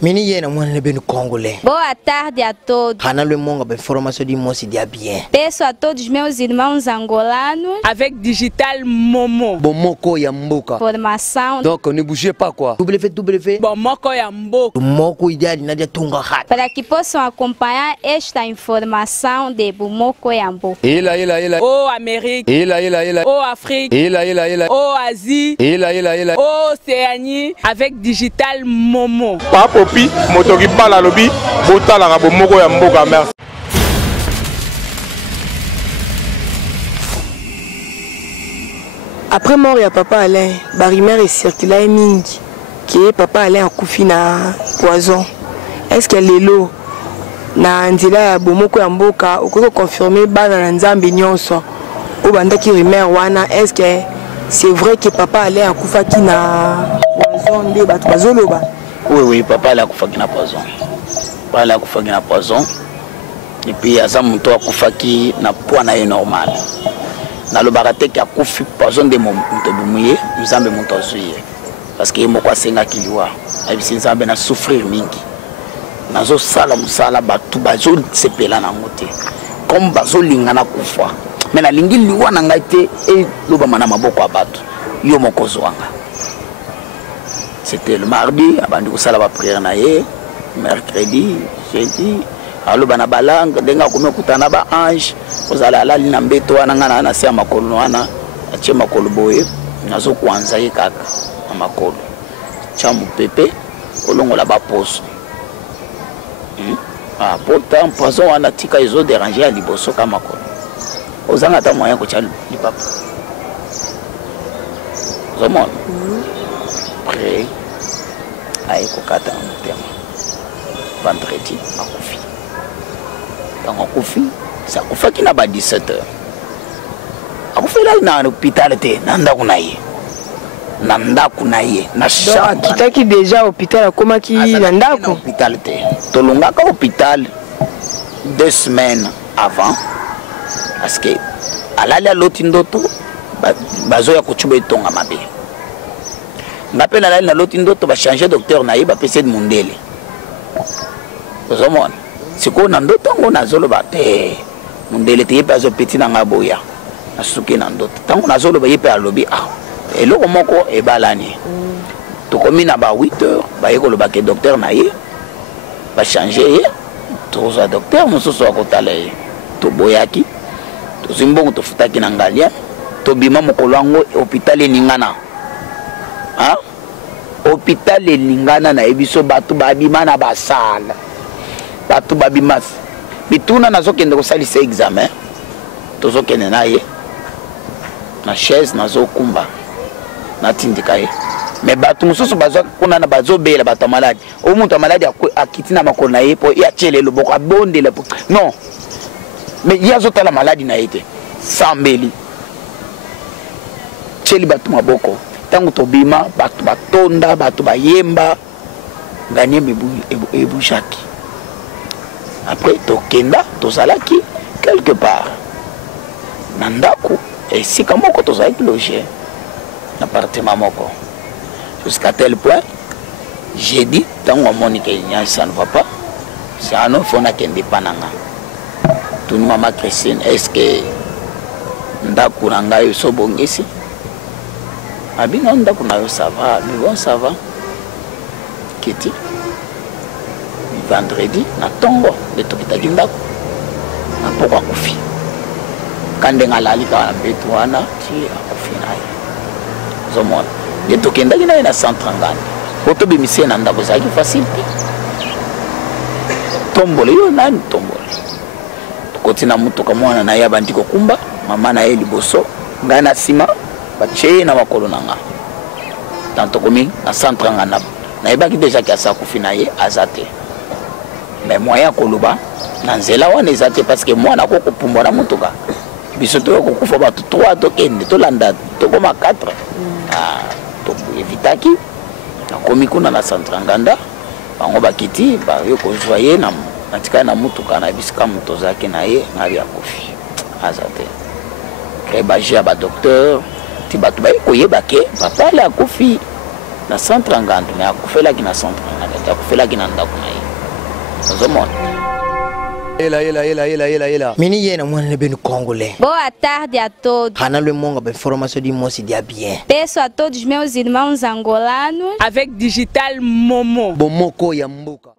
Mini yena mwana bem congolais. Boa tarde a todos. Hanalo monga be formação de moça dia bien. Peço a todos meus irmãos angolanos avec Digital Momo. Bomoko ya mboka. Formação. Donc ne bougez pas quoi. www. Bomoko ya mboka. Moko ideal nadia tunga hat. Para que possam acompanhar esta informação de Bomoko ya mboka. Oh Amérique. Oh Afrique. Oh Asie. Oh Océanie avec Digital Momo. Papopi, motoki bala lobi, botala ka bomoko ya mboka merci. Après mort ya papa Alain, Barimère est circulé mingi. Qui est papa Alain a koufi na poison. Est-ce que lelo na ndila ya bomoko ya mboka okoko confirmer bana na nzambe nyonso o banda ki rumeur wana est-ce que c'est vrai que papa Alain a koufa ki na poison nde bato bazoloba? Oui, papa Alain a koufa ki na poison. Papa Alain a koufa ki na poison. Et puis aza muto a koufa ki na poids na normal. Na lo barate ki a koufi poison de muto bumuye, nzambe muto zuye. Parce que moko asenga ki liwa. Ayibisi nzambe na souffrir mingi. Nazo sala musala batu bazo sepela na ngote. Comme bazo lingana kufa. Mais na lingi liwa na ngaite e loba mana maboko ya batu. Yo moko zwanga. C'était le mardi, abandi ko sala ba prière na ye, mercredi, jeudi, alo bana balanga denga ko mekutana ba ange, ozala ala lina mbeto wana ngana na sia makolo wana, atie makolo boye, nazo kuanza ye kaka na makolo. Chamu pepe, olongola ba poso. Ah, pourtant, poison wana tika izo déranger à liboso kama makolo. Ozanga ta moyen ko tchalu li papa. Zomon. Prêt à écouter un thème. Vendredi, à Koufi. Dans un Koufi, c'est à Koufi qui n'a pas 17 heures. À Koufi, là, il y a un hôpital, Nanda Kunaye. Nanda Kunaye. Donc, qui qui déjà hôpital, comment qui Nanda Kunaye? Hôpital, Tolonga, hôpital 2 semaines avant. Parce que, à l'autre, bazo ya kuchube tonga mabe. N'appelle à la l'autre ndoto va changer docteur naïe va passer de mondele. Vous avez c'est qu'on a ndoto on a zolo bate mondele te pas zo petit na ngaboya. Asuki na ndoto. Tant on a zolo ba yepe alobi ah. Et lo moko e balani. To komi na ba 8h ba yeko lo ba ke docteur naïe va changer to za docteur musoso akotala ye. To boyaki. To zimbongo to futaki na ngalia. To bima mokolo ngo hôpital ningana. Hein? Hôpital Lingana na ebiso batu babima na basala. Batu babimas. Bituna nazo kende ko salisa examen. Tozo kende na ye. Na chaise nazo kumba. Na tindika ye. Mais batu mususu bazo kuna na bazo bela batu malade. O muntu malade akitina makolo na ye po ya chele lo boko bonde le. Non. Mais yazo tala malade na yete. Sambeli. Cheli batu maboko. Tango tobima batu batonda batu bayemba gagner ebu chaki. Après tokenda tozalaki quelque part nandaku et si comme ko tozalaki logé appartement moko jusqu'à tel point j'ai dit tango Monique ça ne va pas c'est un autre fona kende pananga tout maman Christine est-ce que ndaku nanga yo sobongisi. Ah bien, on a ça va, mais bon, ça va. Kiti. Vendredi, na tongo, de tokita ginda. Na poko akufi. Kande ngalali ka na betwana, ti akufi na ye. Zomon. De tokenda gina na 130. Oto bimise na ndako zaki facile. Tombole yo nani tombole. Kotina mutoka mwana na ya bandiko kumba, mama na ye liboso, ngana sima. Bache na makolo nanga tanto komi na centre ngana na ebaki déjà ki asa kufina ye azate mais moyen koloba na nzela wana ezate parce que moi na ko kupumba na mutuka biso to ko kufa ba 3 to kende to landa to koma 4 ah to evitaki na komi kuna na centre nganda bango bakiti ba yo ko joyer na natika na mutuka na bisika muto zake na ye ngari akufi azate ke ba jia ba docteur batu bayi koyeba ke papa la akufi na centre ngando me akufelaki na centre ngando akufelaki na ndako na ye ozomona. Ela. Mini yena mwana beno congolais. Boa tarde a todos. Hana le monga ba informação de moça dia bien. Peço a todos meus irmãos angolanos avec Digital Momo. Bomoko ya mboka.